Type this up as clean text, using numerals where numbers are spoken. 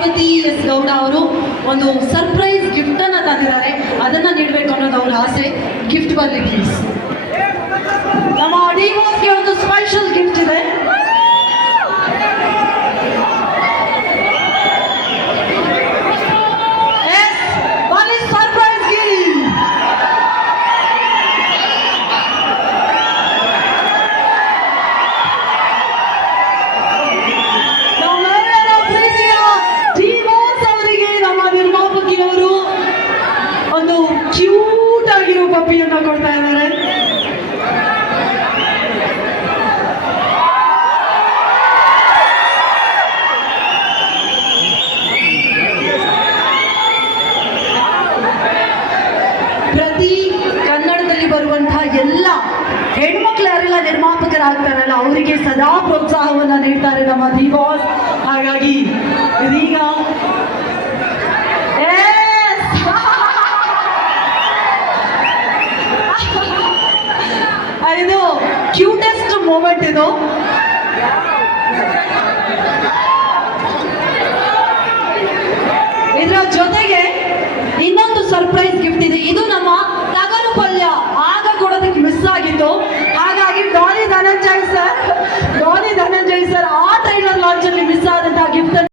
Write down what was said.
Parvati S Gowda ಅವರು ಒಂದು surprise gift ಅನ್ನ ತಂದಿದ್ದಾರೆ. ಅದನ್ನ ನೀಡಬೇಕು ಅನ್ನೋದು ಅವರ ಆಸೆ. ಗಿಫ್ಟ್ ಬರಲಿ ಪ್ಲೀಸ್. ನಮ್ಮ ಡಿವೋಸ್ಗೆ ಒಂದು ಸ್ಪೆಷಲ್ ಗಿಫ್ಟ್ ಇದೆ. ಕ್ಯೂಟ್ ಆಗಿರೋ ಪಪ್ಪಿಯನ್ನ ಕೊಡ್ತಾ ಇದ್ದಾರೆ. ಪ್ರತಿ ಕನ್ನಡದಲ್ಲಿ ಬರುವಂತಹ ಎಲ್ಲ ಹೆಣ್ಮಕ್ಳು ಯಾರೆಲ್ಲ ನಿರ್ಮಾಪಕರಾಗ್ತಾರಲ್ಲ ಅವರಿಗೆ ಸದಾ ಪ್ರೋತ್ಸಾಹವನ್ನ ನೀಡ್ತಾರೆ ನಮ್ಮ ದಿ ಬಾಸ್. ಹಾಗಾಗಿ ಇದೀಗ ಇದು ಕ್ಯೂಟೆಸ್ಟ್ ಮೂಮೆಂಟ್. ಇದು ಇದರ ಜೊತೆಗೆ ಇನ್ನೊಂದು ಸರ್ಪ್ರೈಸ್ ಗಿಫ್ಟ್ ಇದೆ. ಇದು